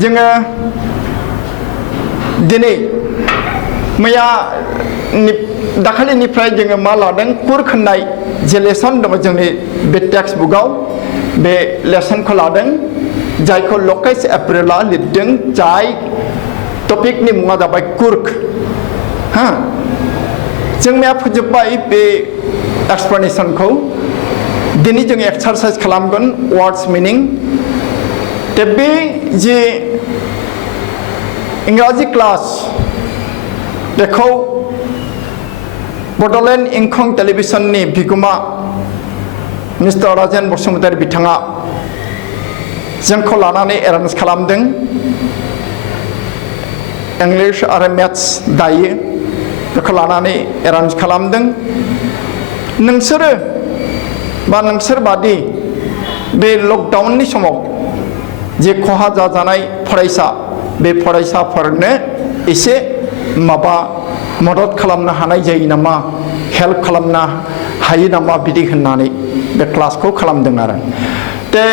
जोङो दिनै मैया दाखालिनिफ्राय जोङो मा लादों कुर्क होननाय जे लेसन दङ जोंनि बे टेक्सट बुकआव बे लेसनखौ लादों जायखौ लकेस एप्रिला लिरदों जाय टपिकनि मुङा जाबाय कुर्क हा जों मैया फोजोबबाय बे एक्सप्लेनेशनखौ दिनै जों एक्सारसाइज खालामगोन वर्ड्स मिनिं दा बे जे इंराजि क्लास बेखौ बड'लेण्ड इंखं टेलिभिजननि बिगोमा मिस्टार राजेन बसुमतारी बिथाङा जोंखौ लानानै एरेन्ज खालामदों इंलिश आरो मेथ्स दायो बेखौ लानानै एरेन्ज खालामदों नोंसोरो बा नोंसोर बादि बे लकडाउननि समाव जे खहा जाजानाय फरायसा बे फरायसाफोरनो एसे माबा मदद खालामनो हानाय जायो नामा हेल्प खालामनो हायो नामा बिदि होननानै बे क्लासखौ खालामदों आरो दा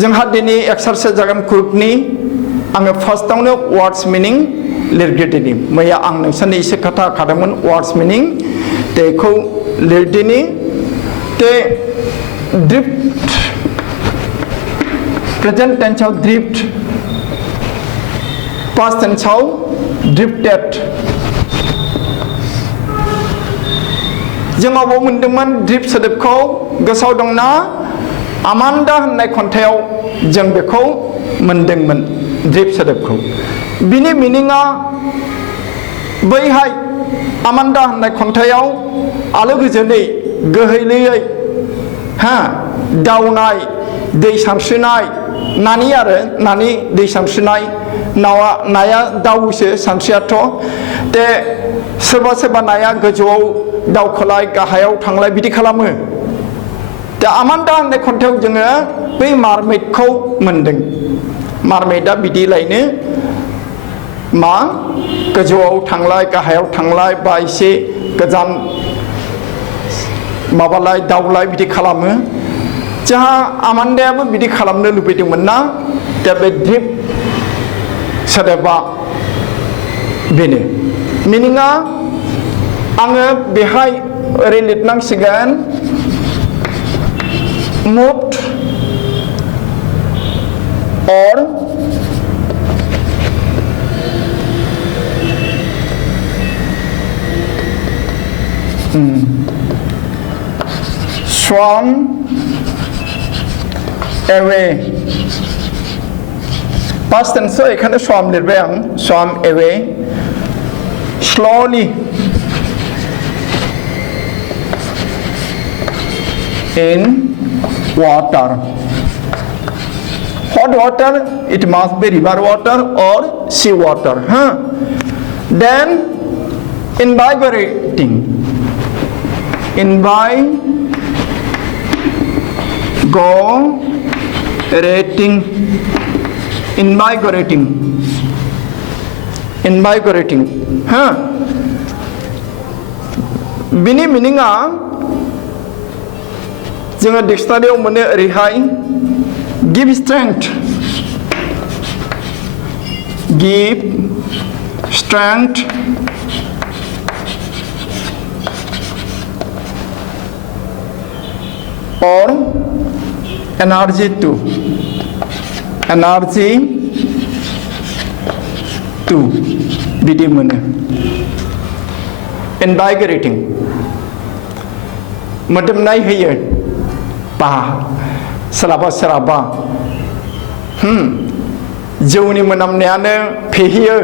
जोंहा दिनै एक्सारसाइज जागोन कुर्कनि आङो फार्स्टआवनो वर्ड्स मिनिं लिरगिरदिनि मैया आं नोंसोरनो एसे खोथा होखादोंमोन वर्ड्स मिनिं बेखौ लिरदिनि ते ड्रिफ्ट प्रेजेंट टेंसआव ड्रिफ्ट पास्ट टेंसआव ड्रिफ्टेड जों माबाव मोन्दोंमोन ड्रिफ्ट सोदोबखौ गोसोआव दंना आमान्डा होननाय खन्थाइयाव जों बेखौ मोन्दोंमोन ड्रिफ्ट सोदोबखौ बिनि मिनिङा बैहाय आमान्डा होननाय खन्थाइयाव आलो गोजोनै गोहैलेयै दावनाय दै सानस्रिनाय नानि आरो नानि दै सानस्रिनाय नाया दावोसो सानस्रियाथ' दे सोरबा सोरबा नाया गोजौआव दावखोलाय गाहायाव थांलाय बिदि खालामो दा आमान्डा होननाय खन्थाइयाव जोङो बै मारमेडखौ मोन्दों मारमेडआ बिदिलायनो मा गोजौआव थांलाय गाहायाव थांलाय बा एसे गोजान माबालाय दावलाय बिदि खालामो जोंहा आमान्डायाबो बिदि खालामनो लुबैदोंमोन ना दा बे ड्रिफ्ट सोदोबा बेनो मिनिङा आङो बेहाय ओरै लिरनांसिगोन moved or swam away past tense এখানে swam লিখবে আং swam away slowly in water hot water it must be river water or sea water then invigorating बिनि मिनिङा जोङो डिक्सनारियाव मोनो ओरैहाय give strength or energy to बिदि मोनो invigorating मोदोमनाय होयो बा सोराबा जौनि मोनामनायानो फेहियो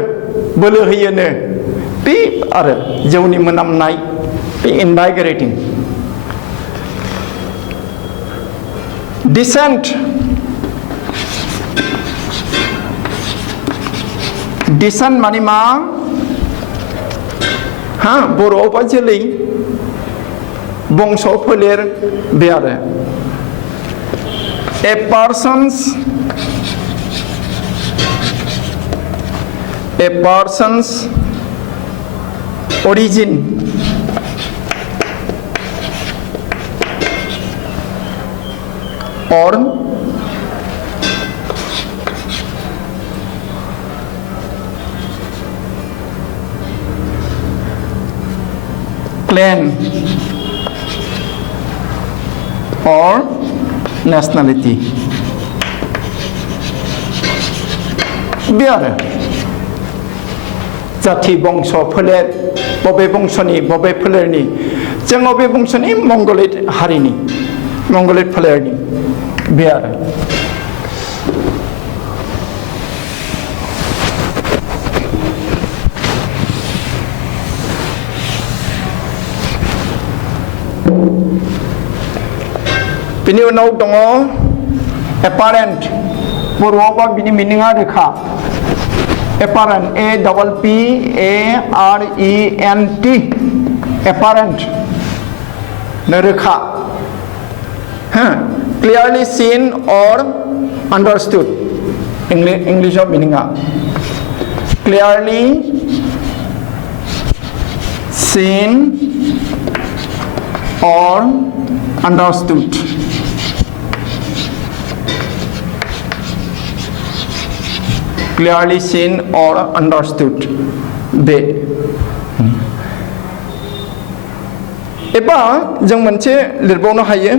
बोलो होयोनो बे आरो जौनि मोनामनाय बे invigorating descent माने मा बर'आव बा जोलै बंस फोलेर बे आरो a person's origin or or nationality. बे आरो जाथि बंश फोलेर बबे बंशनि बबे फोलेरनि जों बबे बंशनि मंगलित हारिनि मंगलित फोलेरनि बे आरो बिनि उनाव दङ apparent बर'आवबा बिनि मिनिङा रोखा apparent APPARENT apparent रोखा clearly seen or understood English of मिनिङा clearly seen or understood clearly seen or understood बे एबा जों मोनसे लिरबावनो हायो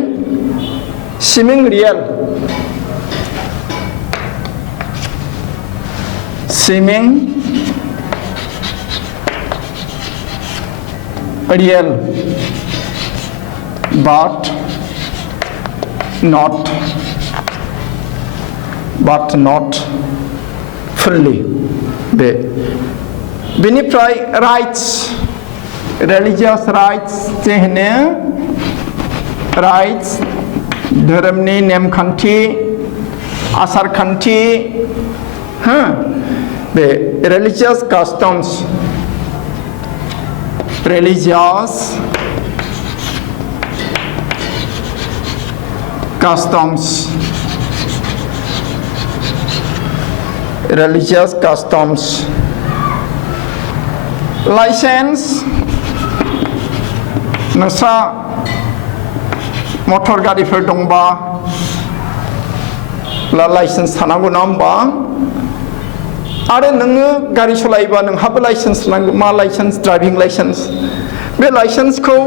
seeming real seeming real but not fully बे बेनिफ्राय rights religious rights जे होनो rights धोरोमनि नेमखान्थि आसारखान्थि बे religious customs religious customs license नोंस्रा मटर गारिफोर दंबा लाइसेन्स थानांगौ ना होमबा आरो नोङो गारि सालायोबा नोंहाबो लाइसेन्स नांगौ मा लाइसेन्स ड्राइभिं लाइसेन्स बे लाइसेन्सखौ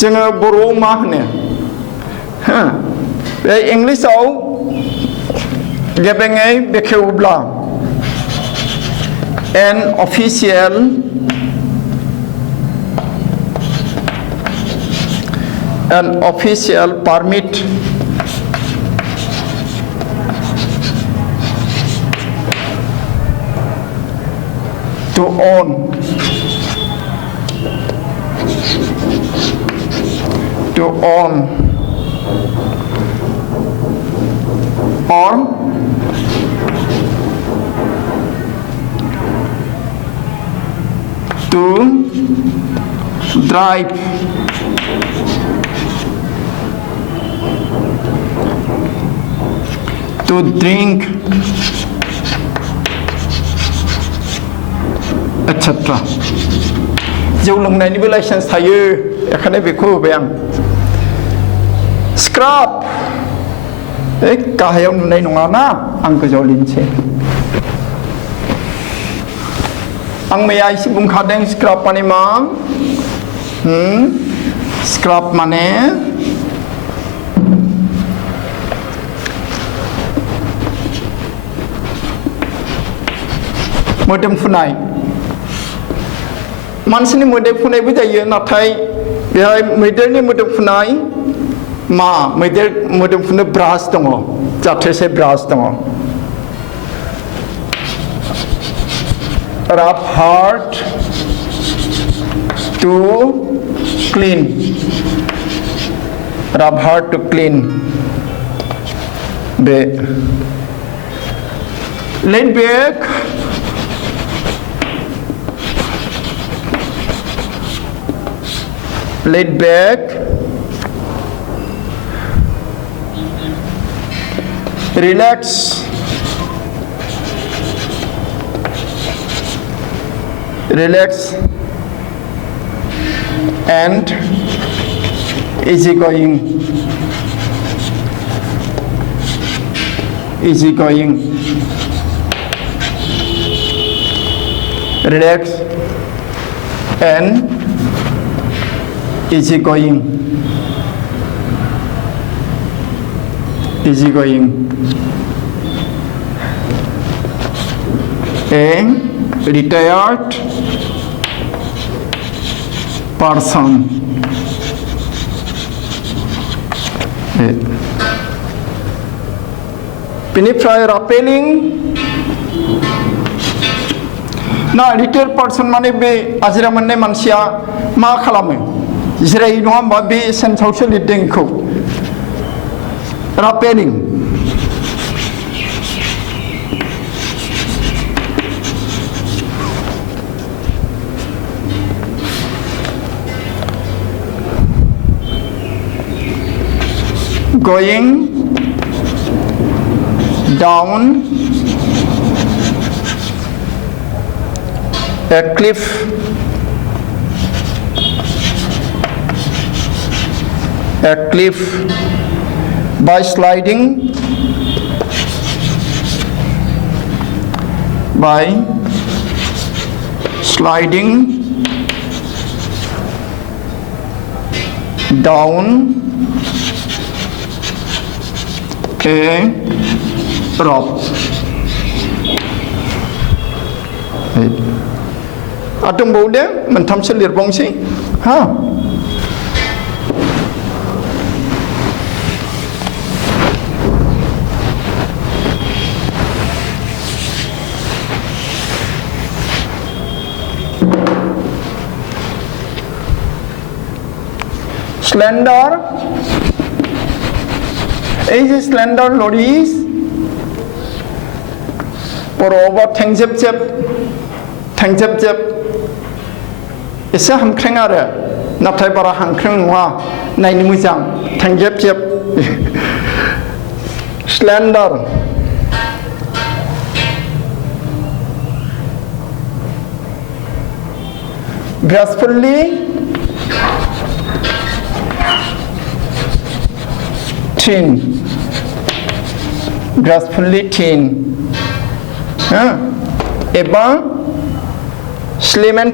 जोङो बर'आव मा होनो बे इंलिसाव गेबेङै बेखेवोब्ला an official permit to own or to drive to drink etc. जौ लोंनायनिबो लाइसेन्स थायो बेखायनो बेखौ होबाय आं स्क्राब गाहायाव नुनाय नङाना आं गोजौआव लिरनोसै आं मैया एसे बुंखादों स्क्राब माने मा स्क्राब माने मोदोम फुनाय मानसिनि मोदोम फुनायबो जायो नाथाय बेहाय मैदेरनि मोदोम फुनाय मा मैदेर मोदोम फुनो ब्रास दङ जाथोसे ब्रास दङ rub hard to clean बे laid back relax and easygoing relax and easygoing easy going. A retired person. बेनिफ्राय rappelling ना retired person माने बे आजिरा मोननाय मानसिया मा खालामो जिरायो नङा होमबा बे सेन्सआवसो लिरदों बेखौ rappelling going down a cliff by sliding down a rope. दंबावो दे मोनथामसो लिरबावनोसै हा slender is slender lorries बर'आवबा थेंजेब एसे हांख्रें आरो नाथाय बारा हांख्रें नङा नायनो मोजां थेंजेब slender gracefully thin एबा slim and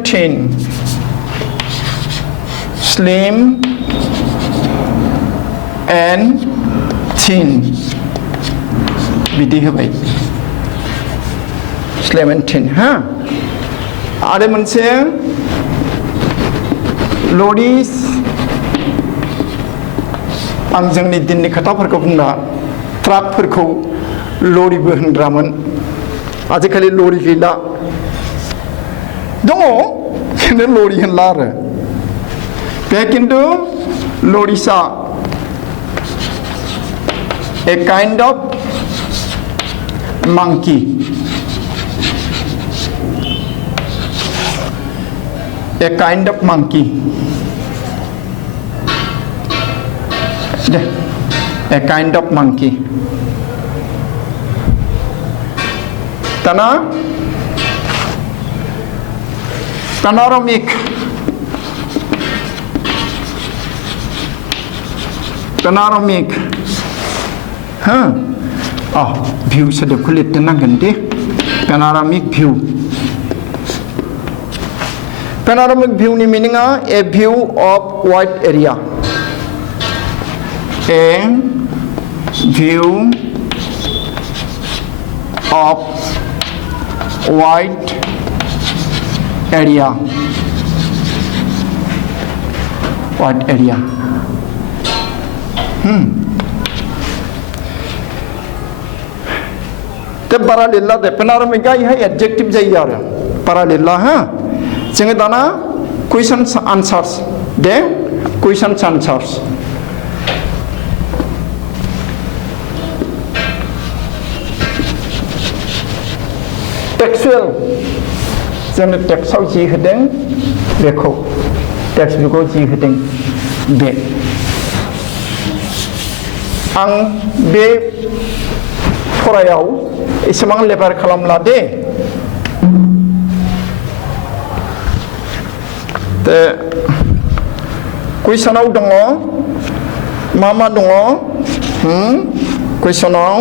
thin बिदि होबाय slim and thin आरो मोनसे लरिस आं जोंनि दिननि खोथाफोरखौ बुंना ट्राकफोरखौ लरिबो होनग्रामोन आजिखालि लरि गैला दङ खिन्थु लरि होनला आरो बे खिन्थु लरिसा a kind of monkey a kind of monkey Tana panoramic view सोदोबखौ लिरनांगोन दे panoramic view नि मिनिङा a view of wide area a view of wide area ते parallel दे panoramic है adjective जायो आरो parallel जोङो दाना questions answers दे questions answers textual जोंनो टेक्स्टआव जि होदों बेखौ टेक्स्ट बुकआव जि होदों बे आं बे फरायाव एसेबां लेबार खालामला दे ते कुइसनाव दङ मा दङ कुइसनाव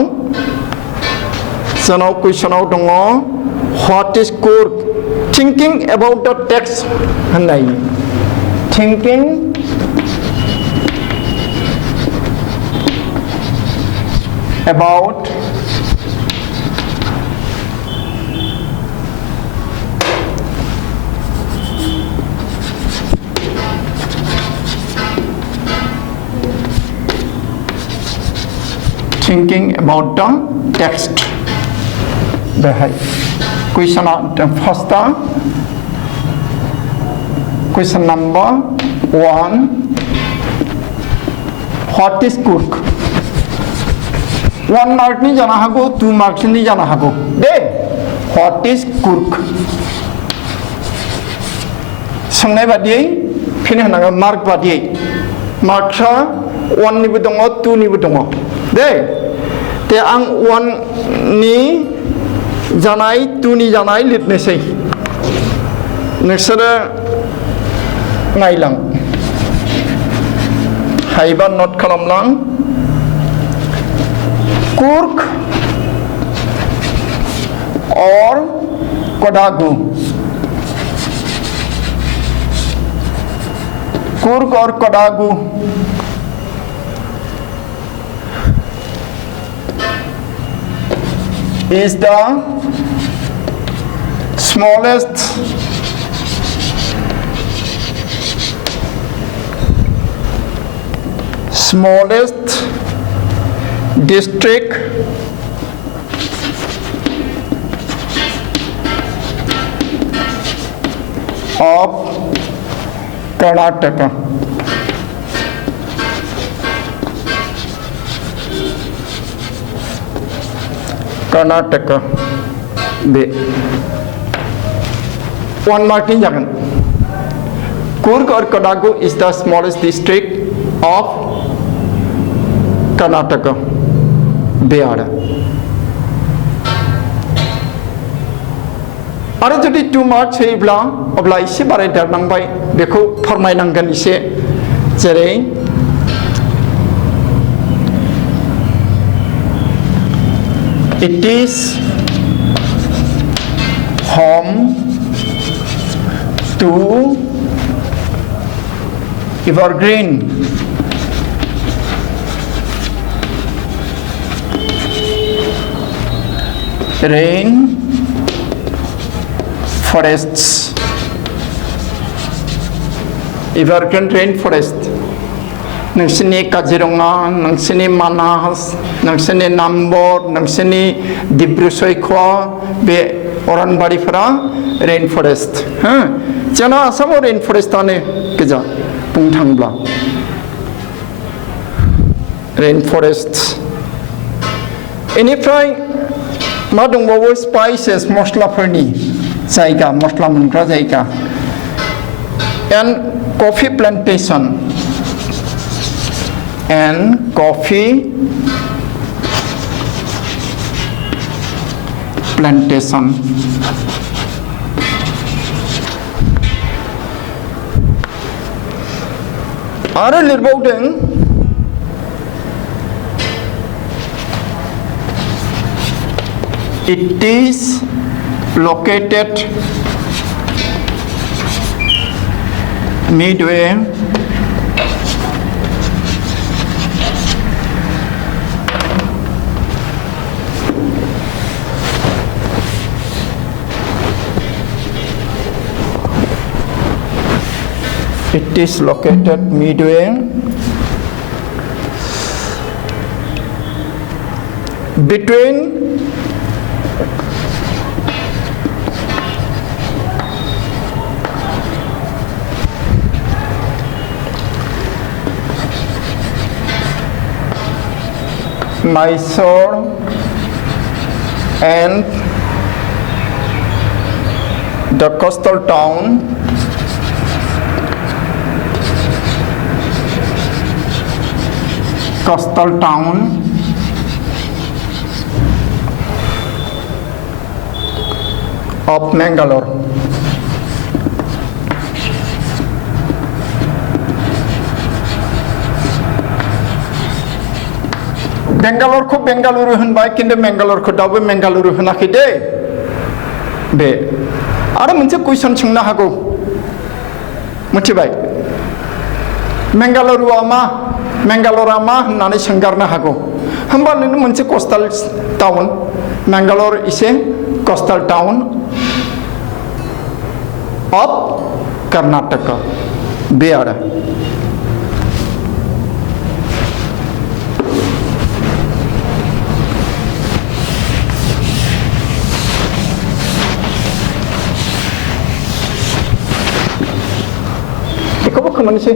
जोंनाव कुइसनाव दङ What is core thinking about the text होननाय thinking about thinking about the text. Question first. Question number 1. What is Kurk? 1 mark ni jana hago, 2 marks ni jana hago. What is Kurk? Sangnai badiyai, phine hanaga mark badiyai. Mark sa 1 nibu dongo, 2 nibu dongo. Te ang 1 ni janai, 2 ni janai litnesai. Nesara ngailang. Haiba not kalamlang. Kurk or Kodagu. Kurk or Kodagu. Is the smallest district of Karnataka. Karnataka. 1 mark in Jagan. Kurk or Kodagu is the smallest district of Karnataka. Beara. Are jodi 2 marks heibla obla ise bare darnangbai beko formainanggan ise jerei it is home to evergreen rain forests. Evergreen rain forest. नोंसोरनि काजिरङा, नोंसोरनि मानास, नोंसोरनि number, नोंसोरनि डिब्रु सैख'वा बे अरनबारिफोरा rain forest. जोंना आसामाव rain फरेस्टानो गोजा बुंनो थाङोब्ला. Rain forest. बेनिफ्राय मा दंबावो स्पाइसेस मस्लाफोरनि जायगा, मस्ला मोनग्रा जायगा. End coffee plantation. And coffee plantation. Are लिरबावदों it is located midway It is located midway between Mysore and the coastal town of Mangalore. Bangalore ko Bengaluru होनबाय किन्तु Mangalore को दाबो Mangaluru होनाखै दे. बे आरो मोनसे कुइसन सोंनो हागौ. मिथिबाय? Mangalore मा होननानै सोंगारनो हागौ. होमबानो मोनसे coastal town Mangalore is a coastal town of Karnataka बेआर बेखौबो खोमोनसै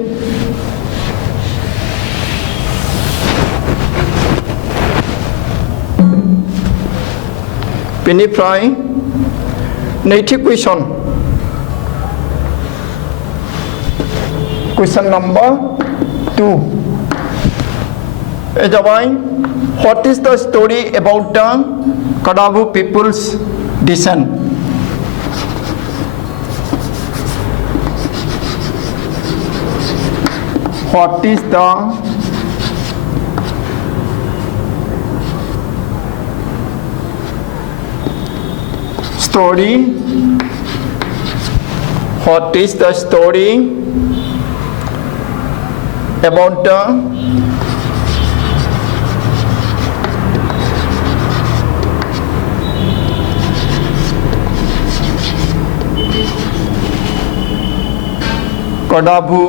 बेनिफ्राय नैथि कुइसन नम्बर 2 जाबाय what is the story about the Kodagu people's descent what is the story what is the story about the Kodagu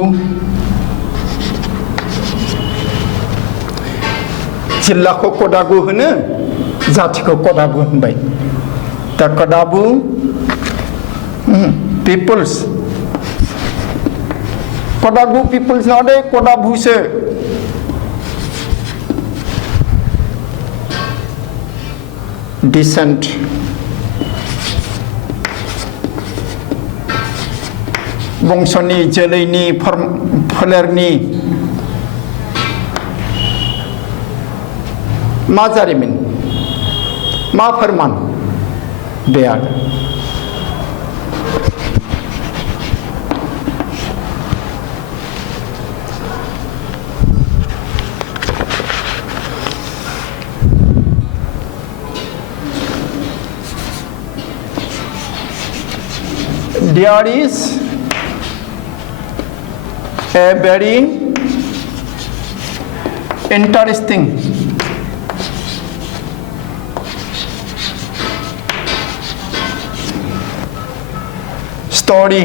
जिल्लाखौ Kodagu होनो जातिखौ Kodagu होनबाय the Kodagu peoples Kodagu peoples not a Kodagu se descent बंसनि जोलैनि फोलेरनि मा जारिमिन मा फोरमान बेआर there is a very interesting story.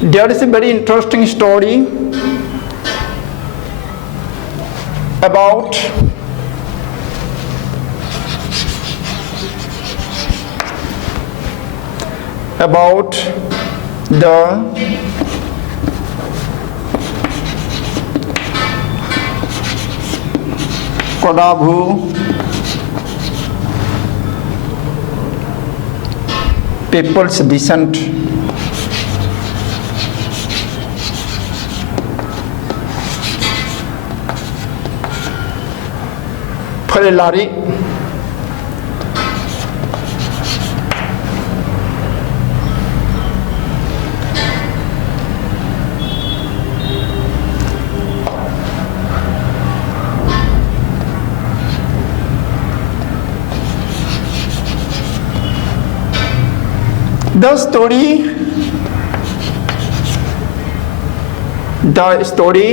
There is a very interesting story about the Kodagu people's descent फोलेरारि The story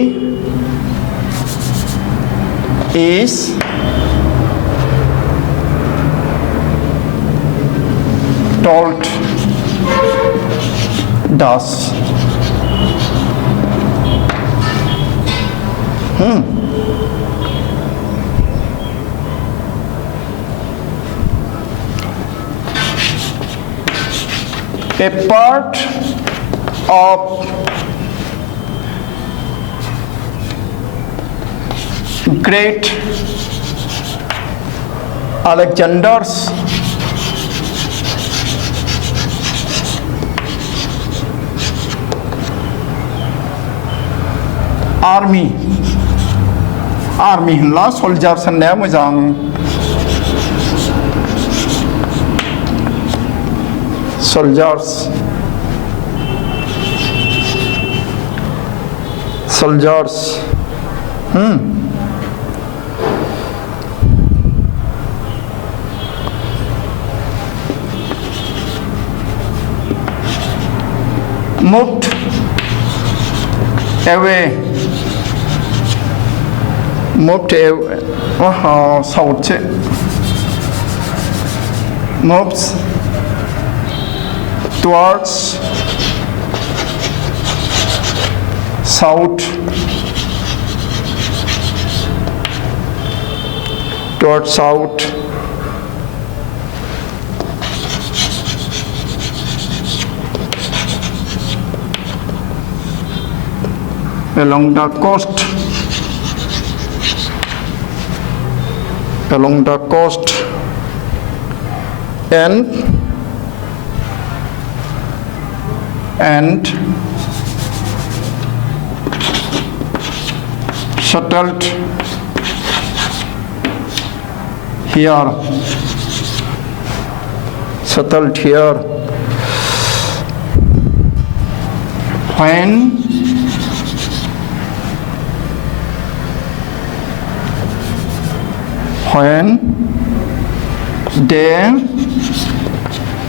is told thus. A part of great Alexander's army होनला soldiers होननाया मोजां soldiers moved away move to south, moves towards south, towards south, along the coast, and settled here, when they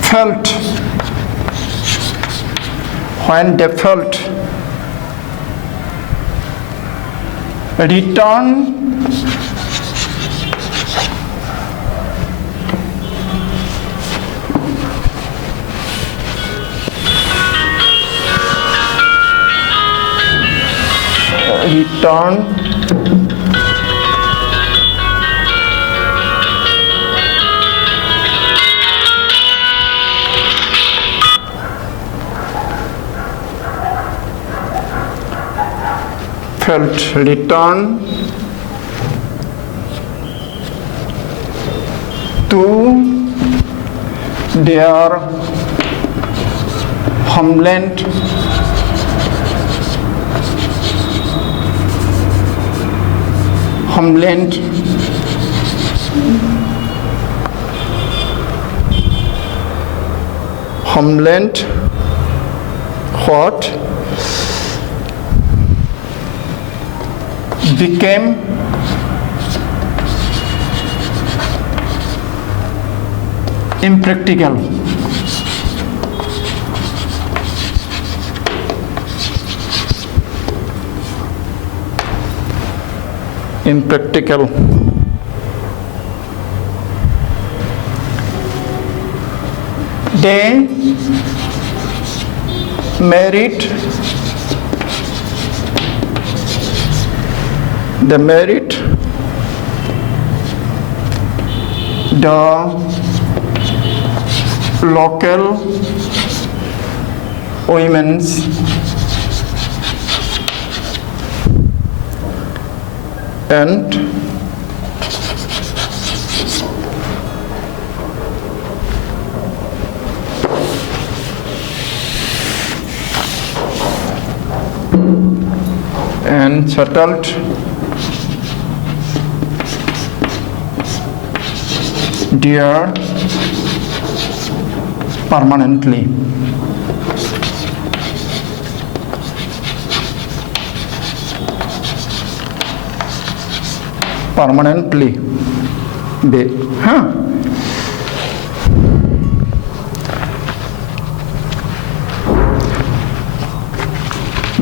felt return to their homeland, what became impractical. They married the local women's and settled there permanently.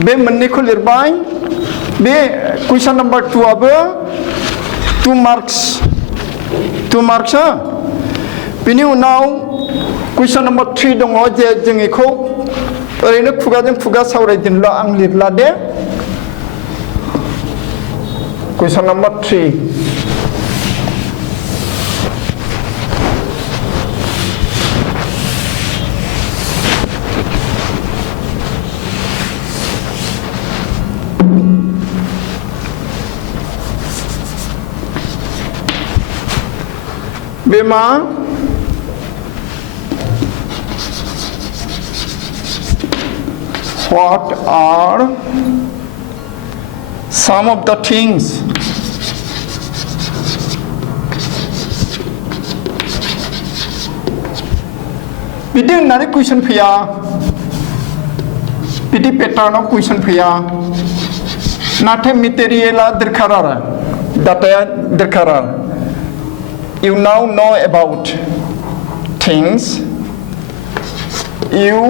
बे मोननैखौ लिरबाय बे question number 2 आबो 2 marks हा बेनि उनाव question number 3 दङ जे जों बेखौ ओरैनो खुगाजों खुगा सावरायदिनल' आं लिरला दे question number 3 Bema what are some of the things बिदि होननानै कुइसन फैया बिदि पेटार्नाव कुइसन फैया नाथाय मेटेरियेला दरखार आरो डाटाया दरखार आरो You now know about things. You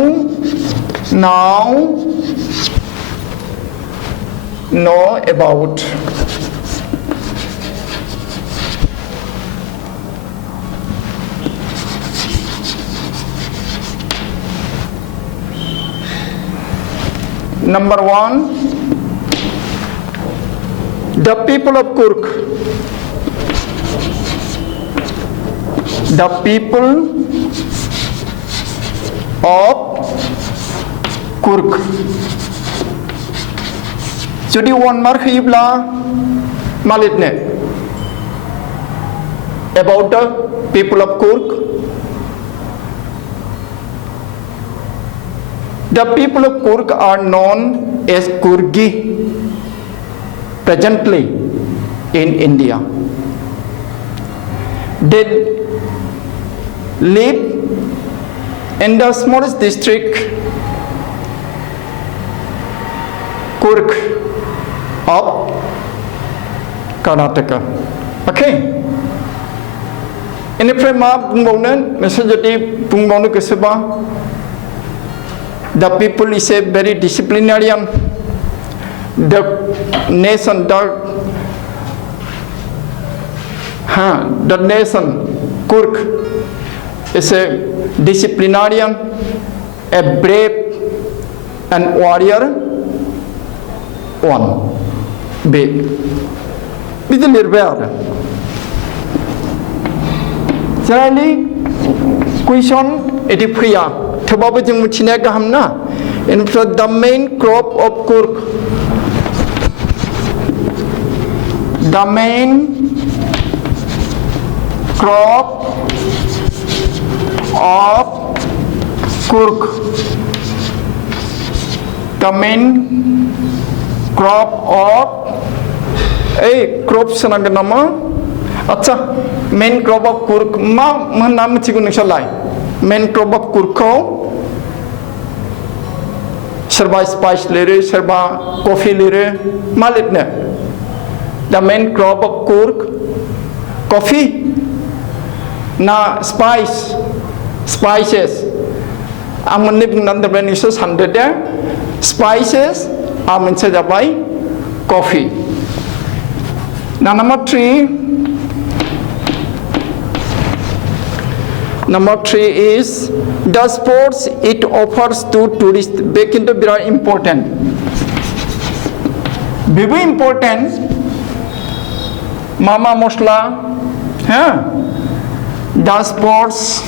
now know about Number 1, the people of Kurk. The people of Kurk. Jadi one mark ibla malitne about the people of Kurk. The people of Kurk are known as Kurgi presently in India. They live in the smallest district, Kurk of Karnataka. Okay. Ini ma bungbaunan masa jadi bungbaunan keseba. The people is a very disciplinarian. The nation, the nation, Kurk, is a disciplinarian, a brave and warrior one. Big. With the little Generally, question Ethiopia. Thebab jeng mucine gahamna. In the main crop of Kurk. The main crop of Kurk. The main crop of crop senang nama. Acha main crop of Kurk ma nama cikgu nixalai. Main crop of Kurk ko serba spice lere, serba coffee lere, malitne. The main crop of Kurk, coffee, na spices. Amun ni bungan terben isu 100 ya. Spices, amun saja by coffee. Now number 3. Number 3 is the sports it offers to tourists. Back into very important. Very important. Mama Mosla. The sports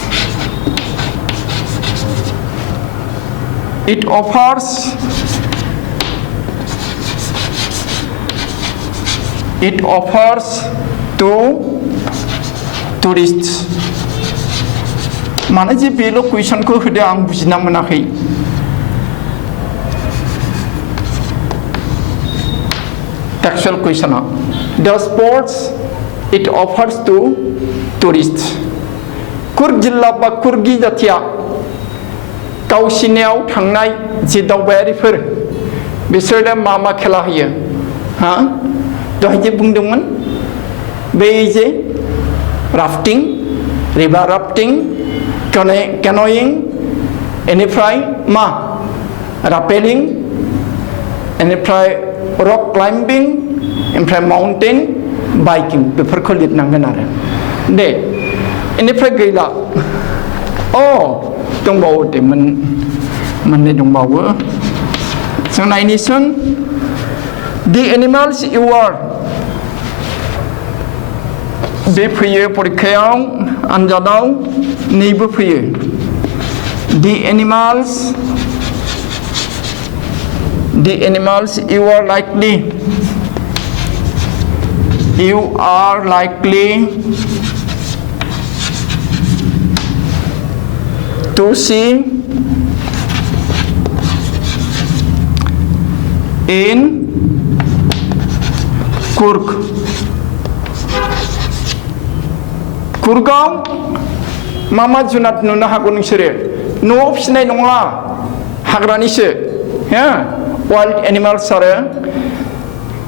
it offers. It offers to tourists. Mana je belo question ko hide ang bujina monakhai. Textual question. The sports it offers to tourists. Kurk jilla ba Kurgi jatia kausiniaw thangnai je daवबायारिफोर बिसोरनो मा खेला होयो दहाय जे बुंदोंमोन बे जे rafting river rafting canoeing, enifrai ma, rappelling, enifrai rock climbing, enifrai mountain biking. Beberapa lihat nangan ada. Deh, enifrai gila. Oh, tong bawa deh, mana tong bawa. So ini son, the animals you are. Bepuye perikayang anjadau. Neighbor for you. The animals you are likely to see in Kurk. Kurgaon Mama junat nuna hagun sire. No option nongla hagranishe. Wild animals are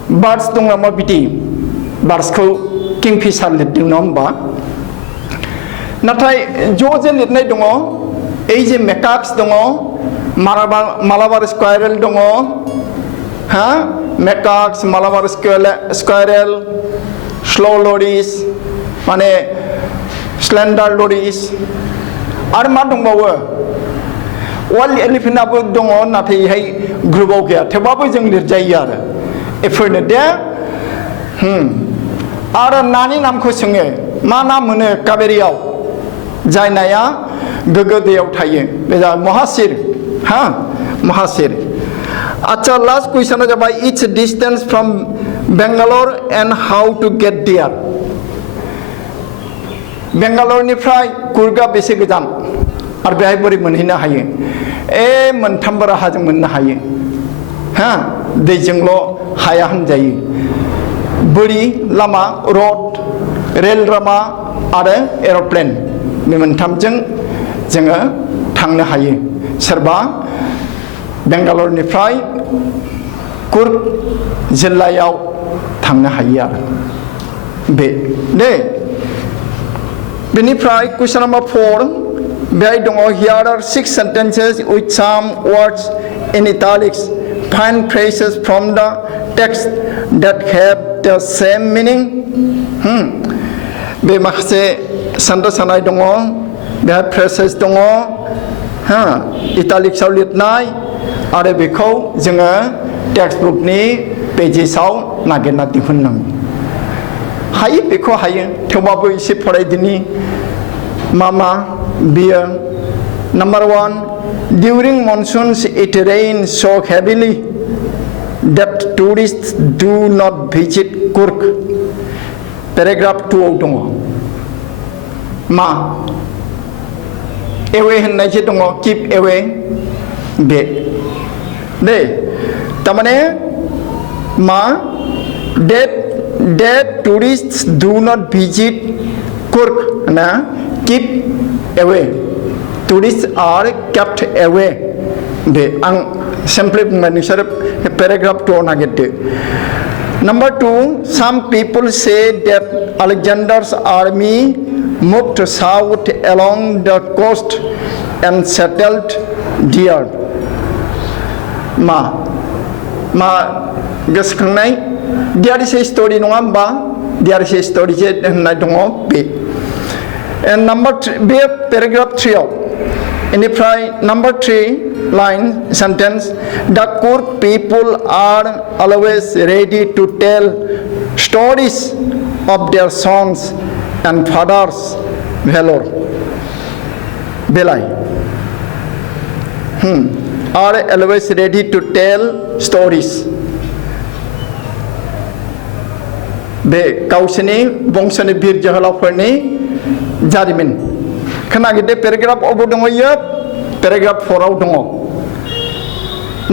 birds dong lama biti. Birds ko kingfisher lit dong nomba. Natai George lit nay dongo. Eje macaques dongo. Malabar squirrel dongo. Macaques, Malabar squirrel, slow lorries, mane slender lorries. Ada mat dong bawa. Wild एलिफेन्टआबो दङ नाथाय ग्रुपाव गैया थेवबाबो जों लिरजायो आरो एफोरनो दे आरो नानि नामखौ सोङो मा ना मोनो काबेरियाव जाय नाया गोग्गो दैयाव थायो बे महासिर महासिर अच्छा लास्ट कुइसना जाबाय it's distance from Bangalore and how to get there बेंगालरनिफ्राय कुर्गा बेसे गोजान आरो बेहाय बोरै मोनहैनो हायो मोनथाम राहाजों मोननो हायो दैजोंल' हाया होनजायो बोरि लामा रड रेल लामा आरो एर'प्लेन बे मोनथामजों जोङो थांनो हायो सोरबा बेंगालरनिफ्राय कुर्ग जिल्लायाव थांनो हायो आरो बेनिफ्राय कुइसन नम्बर 4 बेहाय दङ here are 6 sentences with some words in italics find phrases from the text that have the same meaning बे माखासे सानदो सानाय दङ बेहाय फ्रेजेस दङ इटालिक्सआव लिरनाय आरो बेखौ जोङो टेक्स्ट बुकनि पेजेसआव नागिरना दिहुननांगौ हायो बेखौ हायो थेवबाबो एसे फरायदिनि मा बियो number 1 during monsoons it rains so heavily that tourists do not visit Kurg paragraph 2 आव दङ मा एवे होननाय जे दङ keep away बे तारमाने मा that tourists do not visit Kurg na keep away tourists are kept away बे आं सिम्पली बुंबाय नोंसोर paragraph 2 नागिरदो number 2 some people say that Alexander's army moved south along the coast and settled there मा गोसोखांनाय there is a story नङा होमबा there is a story जे होननाय दङ बे and number 3 bay paragraph 3 आव इनिफ्राय number 3 line sentence the Kurg people are always ready to tell stories of their sons and fathers valor belai are always ready to tell stories बे गावसोरनि बंसनि बिर जोहोलावफोरनि जारिमिन खोनागिरदो paragraph आवबो दङ इयो पेराग्राफ 4 आव दङ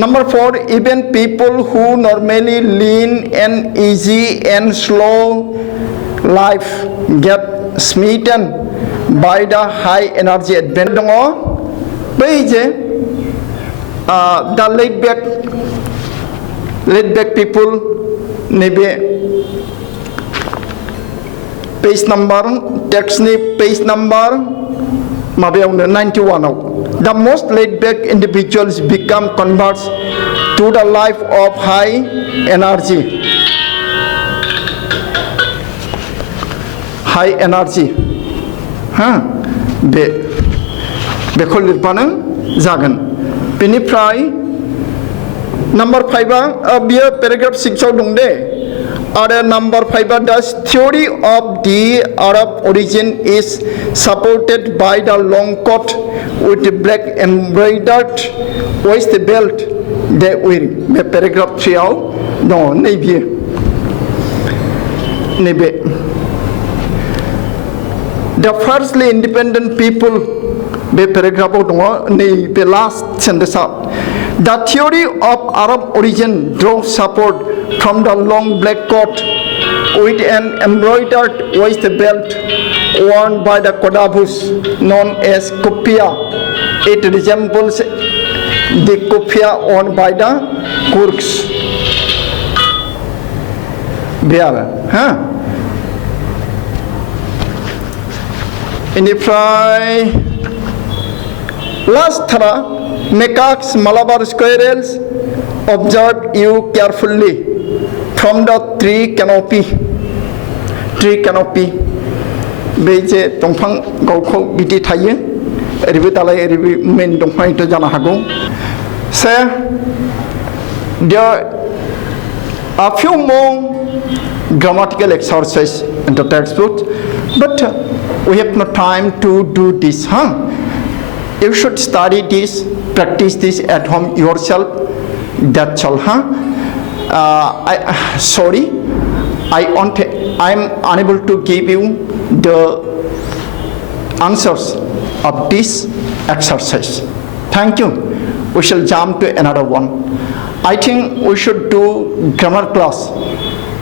number 4 even people who normally lead an easy and slow life get smitten by the high energy advent दङ बै जे the laid back people नैबे पेज नम्बर टेक्स्टनि पेज नम्बर माबायावनो 91 आव the most laid back individuals become converts to the life of high energy बेखौ लिरबानो जागोन बेनिफ्राय number 5 बियो paragraph 6 आव दं दे आरो number 5 the theory of the Arab origin is supported by the long coat with black embroidered waist belt they wear बे paragraph 3 आव दङ नैबे the firstly independent people बे पेराग्राफाव दङ नैबे last सेन्टेन्सआव the theory of Arab origin draws support from the long black coat with an embroidered waist belt worn by the Qadabus known as kufiya. It resembles the kufiya worn by the Kurds. बेनिफ्राय last thara macaques, Malabar squirrels observe you carefully from the tree canopy बे जे दंफां गावखौ बिदि थायो ओरैबो दालाय ओरैबो main दंफांथ' जानो हागौ से there are few more grammatical exercises in the textbook, but we have no time to do this, huh? You should study this, practice this at home yourself. That's all, huh? Sorry, I'm unable to give you the answers of this exercise. Thank you. We shall jump to another one. I think we should do grammar class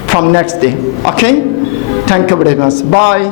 from next day. Okay? Thank you very much. Bye.